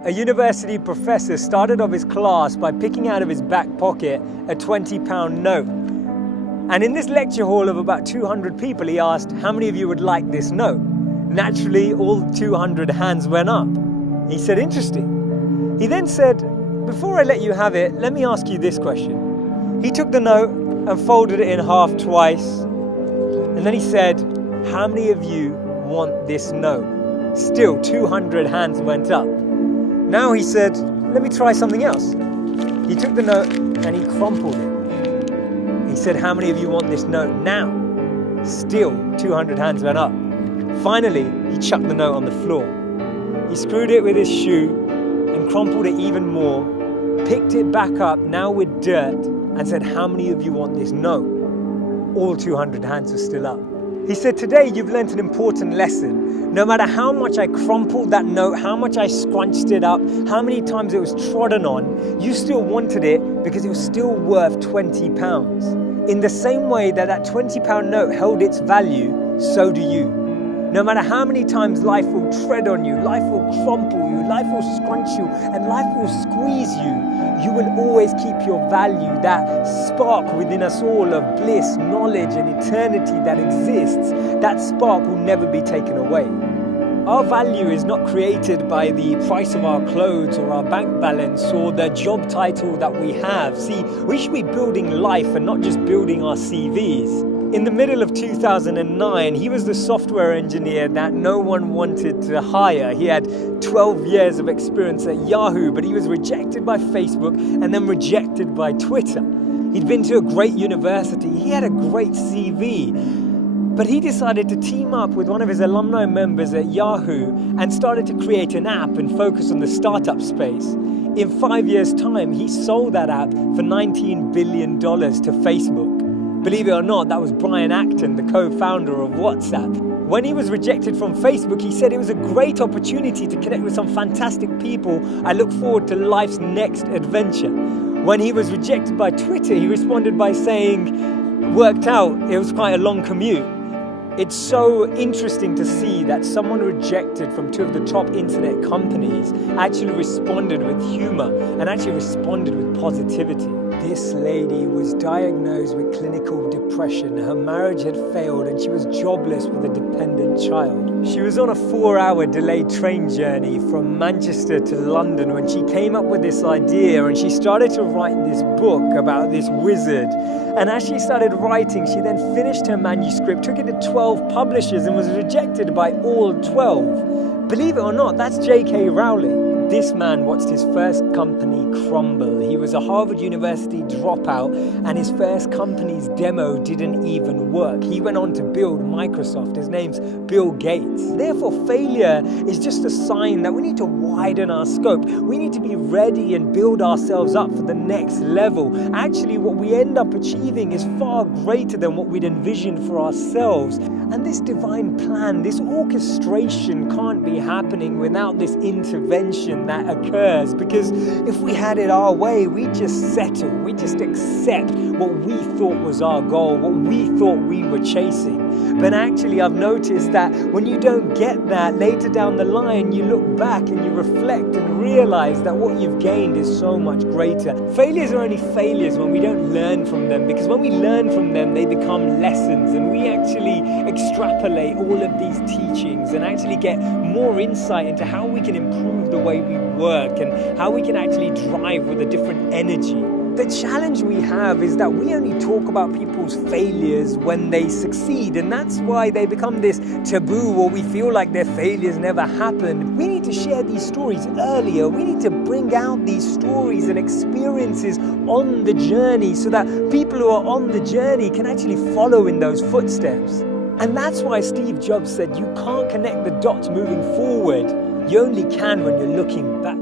A university professor started off his class by picking out of his back pocket a £20 note. And in this lecture hall of about 200 people, he asked, how many of you would like this note? Naturally, all 200 hands went up. He said, interesting. He then said, before I let you have it, let me ask you this question. He took the note and folded it in half twice. And then he said, how many of you want this note? Still, 200 hands went up. Now he said, let me try something else. He took the note and he crumpled it. He said, how many of you want this note now? Still, 200 hands went up. Finally, he chucked the note on the floor. He screwed it with his shoe and crumpled it even more, picked it back up, now with dirt, and said, how many of you want this note? All 200 hands were still up. He said, today you've learnt an important lesson. No matter how much I crumpled that note, how much I scrunched it up, how many times it was trodden on, you still wanted it because it was still worth £20. In the same way that that £20 note held its value, so do you. No matter how many times life will tread on you, life will crumple you, life will scrunch you, and life will squeeze you, you will always keep your value, that spark within us all of bliss, knowledge, and eternity that exists. That spark will never be taken away. Our value is not created by the price of our clothes or our bank balance or the job title that we have. See, we should be building life and not just building our CVs. In the middle of 2009, he was the software engineer that no one wanted to hire. He had 12 years of experience at Yahoo, but he was rejected by Facebook and then rejected by Twitter. He'd been to a great university. He had a great CV. But he decided to team up with one of his alumni members at Yahoo and started to create an app and focus on the startup space. In 5 years' time, he sold that app for $19 billion to Facebook. Believe it or not, that was Brian Acton, the co-founder of WhatsApp. When he was rejected from Facebook, he said it was a great opportunity to connect with some fantastic people. I look forward to life's next adventure. When he was rejected by Twitter, he responded by saying, worked out, it was quite a long commute. It's so interesting to see that someone rejected from two of the top internet companies actually responded with humor and actually responded with positivity. This lady was diagnosed with clinical depression. Her marriage had failed and she was jobless with a dependent child. She was on a 4-hour delayed train journey from Manchester to London when she came up with this idea, and she started to write this book about this wizard. And as she started writing, she then finished her manuscript, took it to 12 publishers and was rejected by all 12. Believe it or not, that's J.K. Rowling. This man watched his first company crumble. He was a Harvard University dropout and his first company's demo didn't even work. He went on to build Microsoft. His name's Bill Gates. Therefore, failure is just a sign that we need to widen our scope. We need to be ready and build ourselves up for the next level. Actually, what we end up achieving is far greater than what we'd envisioned for ourselves. And this divine plan, this orchestration can't be happening without this intervention that occurs, because if we had it our way, we just settle, we just accept what we thought was our goal, what we thought we were chasing. But actually, I've noticed that when you don't get that, later down the line, you look back and you reflect and realize that what you've gained is so much greater. Failures are only failures when we don't learn from them, because when we learn from them, they become lessons, and we actually extrapolate all of these teachings and actually get more insight into how we can improve the way we work and how we can actually drive with a different energy. The challenge we have is that we only talk about people's failures when they succeed, and that's why they become this taboo, or we feel like their failures never happened. We need to share these stories earlier. We need to bring out these stories and experiences on the journey so that people who are on the journey can actually follow in those footsteps. And that's why Steve Jobs said you can't connect the dots moving forward. You only can when you're looking back.